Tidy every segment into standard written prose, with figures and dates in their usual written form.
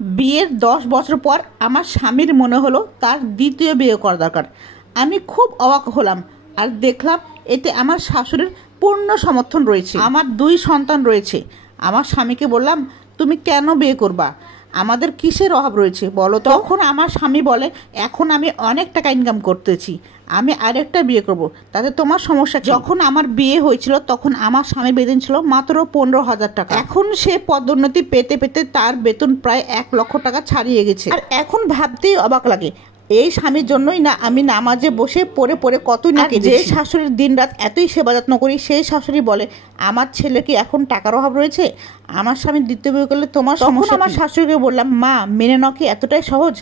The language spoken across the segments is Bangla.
বিয়ের 10 বছর পর আমার স্বামীর মনে হলো তার দ্বিতীয় বিয়ে করা দরকার। আমি খুব অবাক হলাম আর দেখলাম এতে আমার শাশুড়ির পূর্ণ সমর্থন রয়েছে। আমার 2 সন্তান রয়েছে। আমার স্বামীকে বললাম, তুমি কেন বিয়ে করবা? আমাদের কিসের অভাব রয়েছে বলো তো? তখন আমার স্বামী বলে, এখন আমি অনেক টাকা ইনকাম করতেছি, আমি আরেকটা বিয়ে করব, তাতে তোমার সমস্যা? যখন আমার বিয়ে হয়েছিল তখন আমার স্বামীর বেতন ছিল মাত্র 15,000 টাকা। এখন সে পদোন্নতি পেতে পেতে তার বেতন প্রায় 1 লক্ষ টাকা ছাড়িয়ে গেছে। আর এখন ভাবতেই অবাক লাগে, এই স্বামীর জন্যই না আমি নামাজে বসে পড়ে পড়ে কতই না কেঁদেছি। যে শাশুড়ির দিন রাত এতই সেবা যত্ন করি, সেই শাশুড়ি বলে আমার ছেলে কি এখন টাকার অভাব রয়েছে? আমার স্বামী দ্বিতীয় বিয়ে করলে তোমার সমস্যা? আমার শাশুড়িকে বললাম, মা মেনে নাও কি এতটাই সহজ?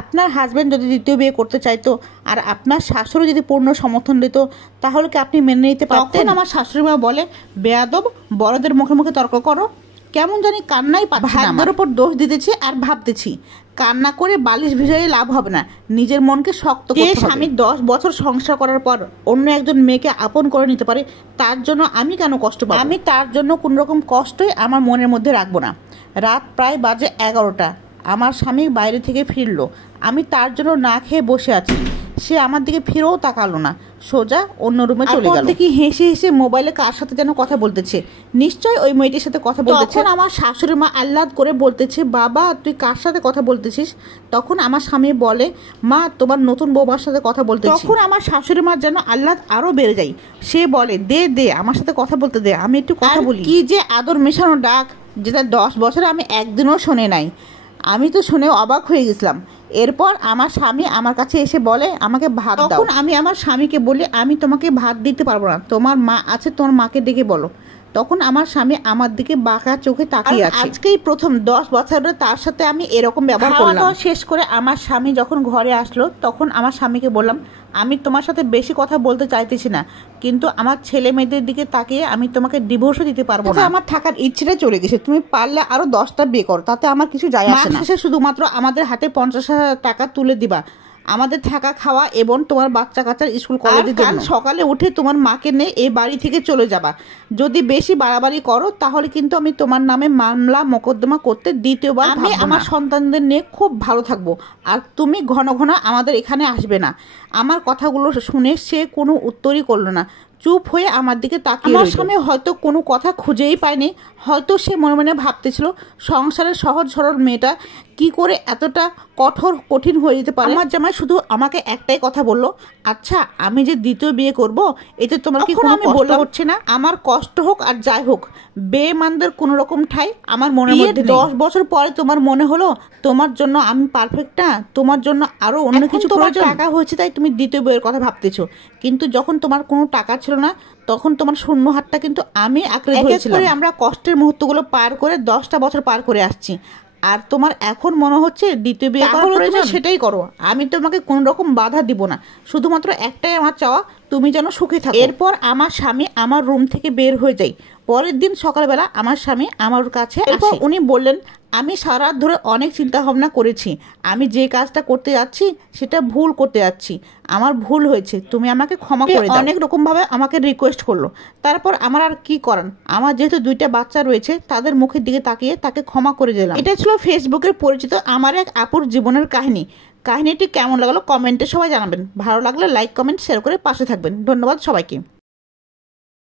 আপনার হাজব্যান্ড যদি দ্বিতীয় বিয়ে করতে চাইতো আর আপনার শাশুড়ি যদি পূর্ণ সমর্থন দিত, তাহলে কি আপনি মেনে নিতে পারতেন? তখন আমার শাশুড়ি মা বলে, বেয়াদব, বড়দের মুখে মুখে তর্ক করো। কেমন জানি কান্নাই পাচ্ছে। ভাগ্যের উপর দোষ দিতেছি আর ভাবতেছি, কান্না করে বালিশ ভিজাইয়ে লাভ হবে না, নিজের মনকে শক্ত করতে হবে। স্বামী 10 বছর সংসার করার পর অন্য একজন মেয়েকে আপন করে নিতে পারে, তার জন্য আমি কেন কষ্ট পাবো? আমি তার জন্য কোন রকম কষ্টই আমার মনের মধ্যে রাখবো না। রাত প্রায় বাজে 11টা, আমার স্বামী বাইরে থেকে ফিরলো। আমি তার জন্য না খেয়ে বসে আছি। সে আমার দিকে ফিরেও তাকালো না, সোজা অন্য রুমে চলে গেল। দেখি হেসে হেসে মোবাইলে কার সাথে যেন কথা বলতেছে, নিশ্চয়ই ওই মেয়েটির সাথে কথা বলতেছে। তখন আমার শাশুড়ি মা আহ্লাদ করে বলতেছে, বাবা তুই কার সাথে কথা বলতেছিস? তখন আমার স্বামী বলে, মা তোমার নতুন বৌমার সাথে কথা বলতেছি। তখন আমার শাশুড়ি মা যেন আহ্লাদ আরো বেড়ে যায়। সে বলে, দে দে আমার সাথে কথা বলতে দে, আমি একটু কথা বলি। কি যে আদর মেশানো ডাক, যেটা 10 বছরে আমি একদিনও শুনে নাই। আমি তো শুনে অবাক হয়ে গেছিলাম। এরপর আমার স্বামী আমার কাছে এসে বলে, আমাকে ভাত দাও। তখন আমি আমার স্বামীকে বলি, আমি তোমাকে ভাত দিতে পারবো না, তোমার মা আছে, তোমার মাকে ডেকে বলো। তখন আমার স্বামী আমার দিকে বাঁকা চোখে তাকিয়ে আছে। আজকেই প্রথম 10 বছরে তার সাথে আমি এরকম ব্যবহার করলাম। শেষ করে আমার স্বামী যখন ঘরে আসলো, তখন আমার স্বামীকে বললাম, আমি তোমার সাথে বেশি কথা বলতে চাইতেছি না, কিন্তু আমার ছেলে মেয়েদের দিকে তাকিয়ে আমি তোমাকে ডিভোর্সও দিতে পারবো না। আমার থাকার ইচ্ছেটা চলে গেছে, তুমি পারলে আরো 10টা বিয়ে করো, তাতে আমার কিছু যায় আসে না। শুধুমাত্র আমাদের হাতে 50,000 টাকা তুলে দিবা, আমাদের থাকা খাওয়া এবং তোমার বাচ্চা কাচ্চার স্কুল কলেজের জন্য। সকালে উঠে তোমার মাকে নিয়ে এই বাড়ি থেকে চলে যাবা। যদি বেশি বাড়াবাড়ি করো তাহলে কিন্তু আমি তোমার নামে মামলা মোকদ্দমা করতে দ্বিতীয়বার। আমি আমার সন্তানদের নিয়ে খুব ভালো থাকবো, আর তুমি ঘন ঘন আমাদের এখানে আসবে না। আমার কথাগুলো শুনে সে কোনো উত্তরই করলো না, চুপ হয়ে আমার দিকে তাকিয়ে। আমার স্বামী হয়তো কোনো কথা খুঁজেই পায়নি, হয়তো সে মনে মনে ভাবতেছিল সংসারের সহজ সরল মেয়েটা কি করে এতটা কঠিন হয়ে যেতে পারে। আমার জামাই শুধু আমাকে একটাই কথা বললো, আচ্ছা আমি যে দ্বিতীয় বিয়ে করব এতে তোমার কি কোনো কষ্ট হচ্ছে না? আমার কষ্ট হোক আর যাই হোক, বেঈমানদের কোনো রকম ঠাই আমার মনের মধ্যে নেই। 10 বছর পরে তোমার মনে হলো তোমার জন্য আমি পারফেক্ট না, তোমার জন্য আরো অন্য কিছু প্রয়োজন। টাকা হয়েছে তাই তুমি দ্বিতীয় বিয়ের কথা ভাবতেছো, কিন্তু যখন তোমার কোনো টাকা ছিল না তখন তোমার শূন্য হাতটা কিন্তু আমি আঁকড়ে ধরেছিলাম। আমরা কষ্টের মুহূর্তগুলো পার করে 10টা বছর পার করে আসছি, আর তোমার এখন মনে হচ্ছে দ্বিতীয় বিয়ে করার প্রয়োজন, সেটাই করো। আমি তোমাকে কোন রকম বাধা দিব না, শুধুমাত্র একটাই আমার চাওয়া, তুমি যেন সুখে থাকো। এরপর আমার স্বামী আমার রুম থেকে বের হয়ে যায়। পরের দিন সকালবেলা আমার স্বামী আমার কাছে আসে। উনি বললেন, আমি সারা রাত ধরে অনেক চিন্তা ভাবনা করেছি, আমি যে কাজটা করতে যাচ্ছি সেটা ভুল করতে যাচ্ছি, আমার ভুল হয়েছে, তুমি আমাকে ক্ষমা করে দাও। অনেক রকমভাবে আমাকে রিকোয়েস্ট করলো। তারপর আমার আর কি করার, আমার যেহেতু 2টা বাচ্চা রয়েছে তাদের মুখের দিকে তাকিয়ে তাকে ক্ষমা করে দিলাম। এটা ছিল ফেসবুকের পরিচিত আমার এক আপুর জীবনের কাহিনী। কাহিনীটি কেমন লাগলো কমেন্টে সবাই জানাবেন। ভালো লাগলে লাইক কমেন্ট শেয়ার করে পাশে থাকবেন। ধন্যবাদ সবাইকে।